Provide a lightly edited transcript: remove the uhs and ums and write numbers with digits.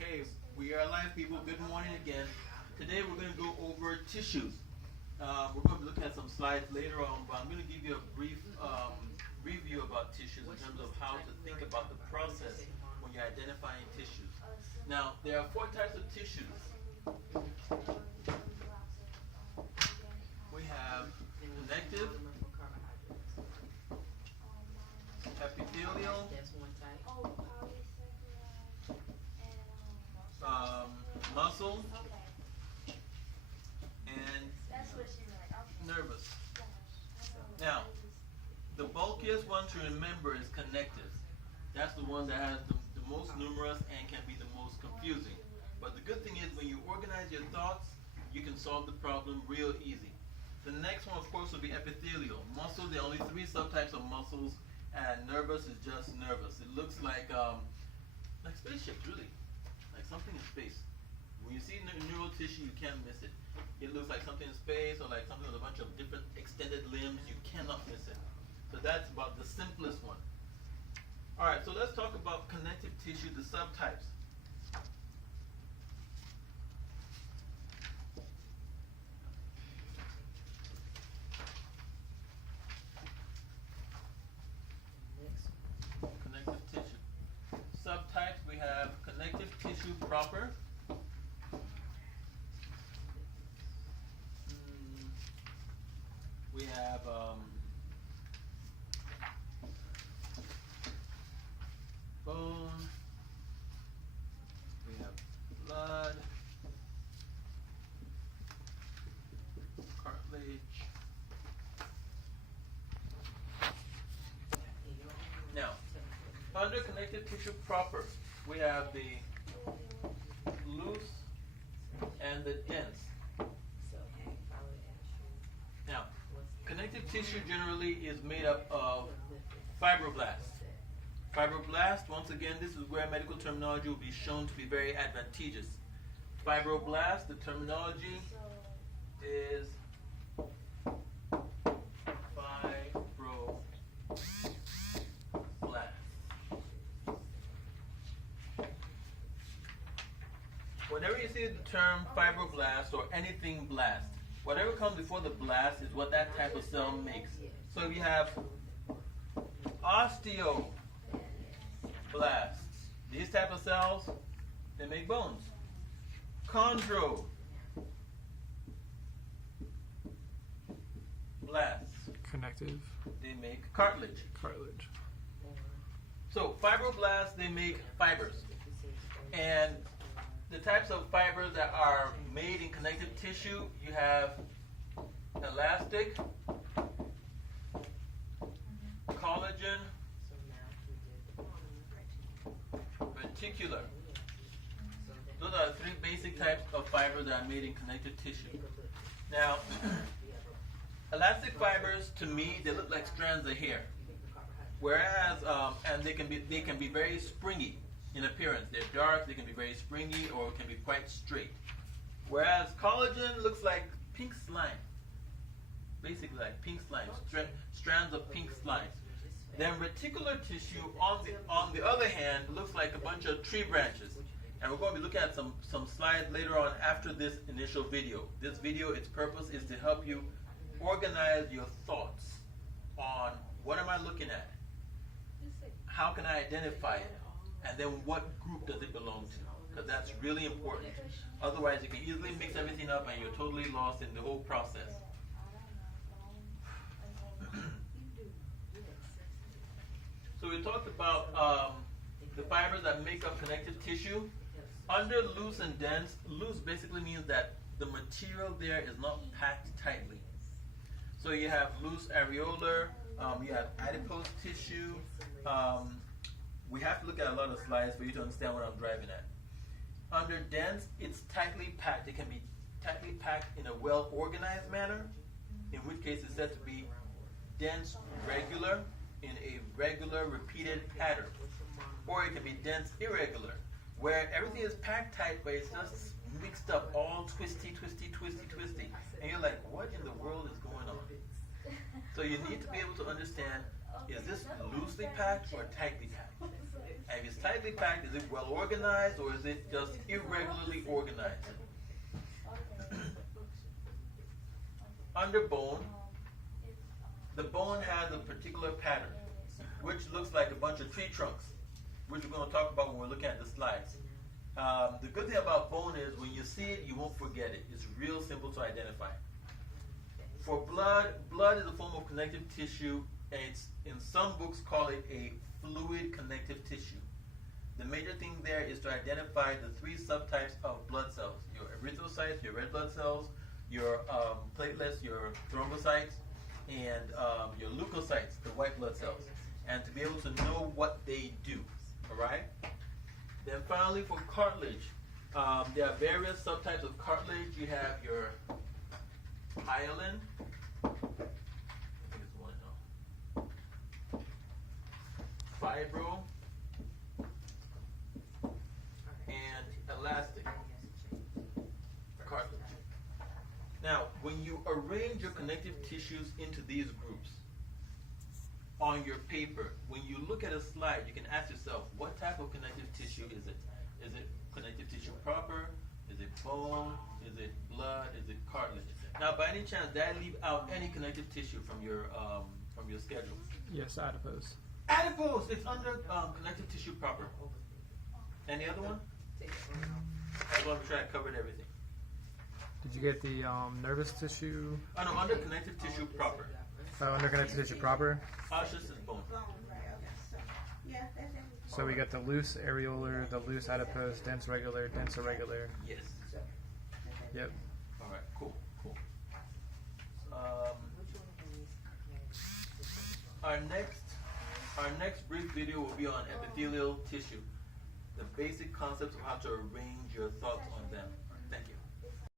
Okay, we are live, people. Good morning again. Today we're going to go over tissues. We're going to be looking at some slides later on, but I'm going to give you a brief review about tissues in terms of how to think about the process when you're identifying tissues. Now, there are 4 types of tissues. We have connective, epithelial, muscle, and nervous. Now, the bulkiest one to remember is connective. That's the one that has the most numerous and can be the most confusing. But the good thing is when you organize your thoughts, you can solve the problem real easy. The next one, of course, will be epithelial. Muscle, there are only 3 subtypes of muscles, and nervous is just nervous. It looks like spaceships, really. Like something in space. When you see neural tissue, you can't miss it. It looks like something in space or like something with a bunch of different extended limbs. You cannot miss it. So that's about the simplest one. All right, so let's talk about connective tissue, the subtypes. Connective tissue. Subtypes, we have connective tissue proper. We have bone, we have blood, cartilage. Now, under connective tissue proper, we have the loose and the dense. Now, connective tissue generally is made up of fibroblasts. Fibroblasts, once again, this is where medical terminology will be shown to be very advantageous. Fibroblasts, the terminology is fibroblast. Whenever you see the term fibroblast or anything blast, whatever comes before the blast is what that type of cell makes. So if you have osteoblasts, these type of cells, they make bones. Chondroblasts, Connective. they make cartilage. Cartilage. So fibroblasts, they make fibers. And the types of fibers that are made in connective tissue, you have elastic, collagen, reticular. Those are the 3 basic types of fibers that are made in connective tissue. Now, elastic fibers, to me, they look like strands of hair. Whereas, and they can be very springy in appearance. They're dark, they can be very springy, or can be quite straight. Whereas collagen looks like pink slime. Basically like pink slime, strands of pink slime. Then reticular tissue, on the other hand, looks like a bunch of tree branches. And we're going to be looking at some slides later on after this initial video. This video, its purpose is to help you organize your thoughts on what am I looking at? How can I identify it? And then what group does it belong to? Because that's really important. Otherwise, you can easily mix everything up and you're totally lost in the whole process. So we talked about the fibers that make up connective tissue. Under loose and dense, loose basically means that the material there is not packed tightly. So you have loose areolar, you have adipose tissue. We have to look at a lot of slides for you to understand what I'm driving at. Under dense, it's tightly packed. It can be tightly packed in a well-organized manner, in which case it's said to be dense regular, in a regular repeated pattern. Or it can be dense irregular, where everything is packed tight, but it's just mixed up, all twisty. And you're like, what in the world is going on? So you need to be able to understand, is this loosely packed or tightly packed? If it's tightly packed, is it well organized or is it just irregularly organized? Under bone, the bone has a particular pattern, which looks like a bunch of tree trunks, which we're going to talk about when we're looking at the slides. The good thing about bone is when you see it, you won't forget it. It's real simple to identify. For blood, blood is a form of connective tissue, and it's, in some books call it a fluid connective tissue. The major thing there is to identify the three subtypes of blood cells: your erythrocytes, your red blood cells, your platelets, your thrombocytes, and your leukocytes, the white blood cells, and to be able to know what they do. All right. Then finally, for cartilage, there are various subtypes of cartilage. You have your hyaline. I think it's one now. Fibro and elastic cartilage. Now, when you arrange your connective tissues into these groups on your paper, when you look at a slide, you can ask yourself, what type of connective tissue is it? Is it connective tissue proper? Is it bone? Is it blood? Is it cartilage? Now, by any chance, did I leave out any connective tissue from your schedule? Yes, adipose. Adipose! It's under connective tissue proper. Any other one? I want to try and cover everything. Did you get the nervous tissue? Oh no, under connective tissue proper. Oh, under connective tissue proper. Osseous is bone. So we got the loose areolar, the loose adipose, dense irregular. Yes. Yep. All right. Cool. Cool. Our next brief video will be on epithelial tissue, the basic concepts of how to arrange your thoughts